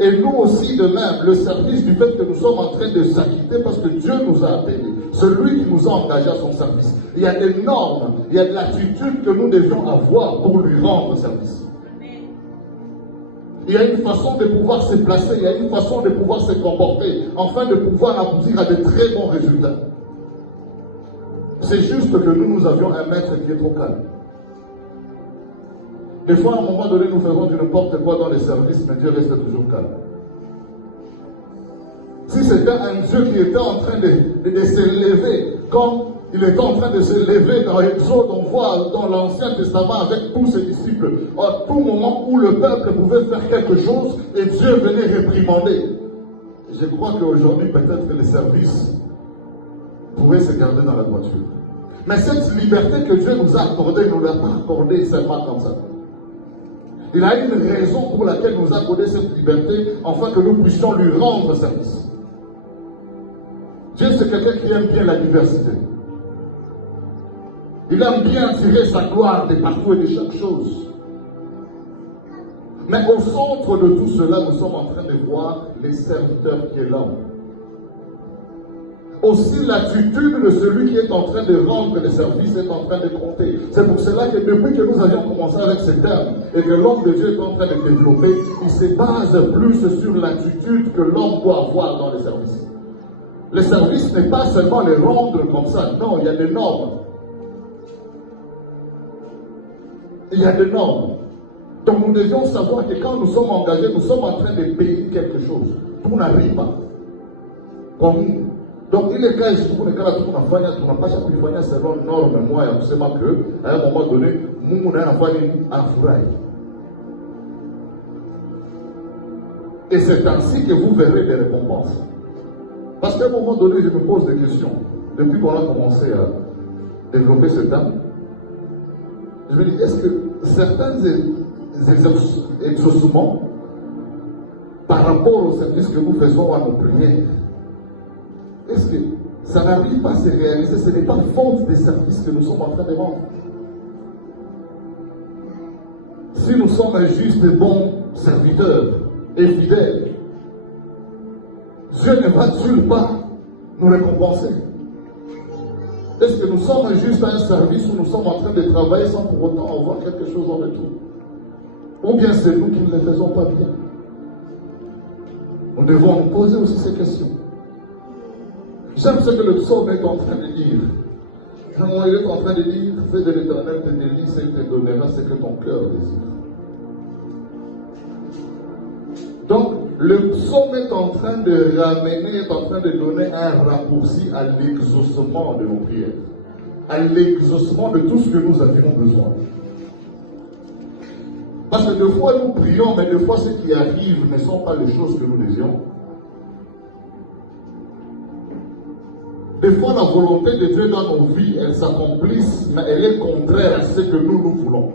Et nous aussi de même, le service du fait que nous sommes en train de s'acquitter parce que Dieu nous a appelés, celui qui nous a engagés à son service. Il y a des normes, il y a de l'attitude que nous devions avoir pour lui rendre service. Il y a une façon de pouvoir se placer, il y a une façon de pouvoir se comporter, afin de pouvoir aboutir à de très bons résultats. C'est juste que nous avions un maître qui est trop calme. Des fois, à un moment donné, nous faisons du n'importe quoi dans les services, mais Dieu reste toujours calme. Si c'était un Dieu qui était en train de s'élever, comme il était en train de s'élever dans Exode, on voit dans l'Ancien Testament avec tous ses disciples, à tout moment où le peuple pouvait faire quelque chose et Dieu venait réprimander. Je crois qu'aujourd'hui, peut-être que les services pourraient se garder dans la voiture. Mais cette liberté que Dieu nous a accordée, il ne nous l'a pas accordée seulement comme ça. Il a une raison pour laquelle il nous a accordé cette liberté, afin que nous puissions lui rendre service. Dieu, c'est quelqu'un qui aime bien la diversité. Il aime bien tirer sa gloire de partout et de chaque chose. Mais au centre de tout cela, nous sommes en train de voir les serviteurs qui est l'homme. Aussi l'attitude de celui qui est en train de rendre les services est en train de compter. C'est pour cela que depuis que nous avions commencé avec ce terme et que l'homme de Dieu est en train de développer, il se base plus sur l'attitude que l'homme doit avoir dans les services. Le service n'est pas seulement les rendre comme ça, non, il y a des normes. Il y a des normes. Donc nous devions savoir que quand nous sommes engagés, nous sommes en train de payer quelque chose. Tout n'arrive pas. Comme donc, il est cas, pour les cas, tout n'a pas chaque fois selon norme, moi, il y a que, à un moment donné, nous avons un fourrail. Et c'est ainsi que vous verrez des récompenses. Parce qu'à un moment donné, je me pose des questions. Depuis qu'on a commencé à développer ce thème, je me dis, est-ce que certains exaucements, par rapport au service que nous faisons à nos prières, est-ce que ça n'arrive pas à se réaliser? Ce n'est pas faute des services que nous sommes en train de rendre. Si nous sommes juste des bons serviteurs et fidèles, Dieu ne va-t-il pas nous récompenser? Est-ce que nous sommes juste à un service où nous sommes en train de travailler sans pour autant avoir quelque chose en retour? Ou bien c'est nous qui ne les faisons pas bien? Nous devons nous poser aussi ces questions. J'aime ce que le psaume est en train de dire. Il est en train de dire, fais de l'Éternel tes délices et il te donnera ce que ton cœur désire. Donc, le psaume est en train de ramener, est en train de donner un raccourci à l'exaucement de nos prières, à l'exaucement de tout ce que nous avions besoin. Parce que des fois nous prions, mais des fois ce qui arrive ne sont pas les choses que nous désions. Des fois, la volonté de Dieu dans nos vies, elle s'accomplisse, mais elle est contraire à ce que nous voulons.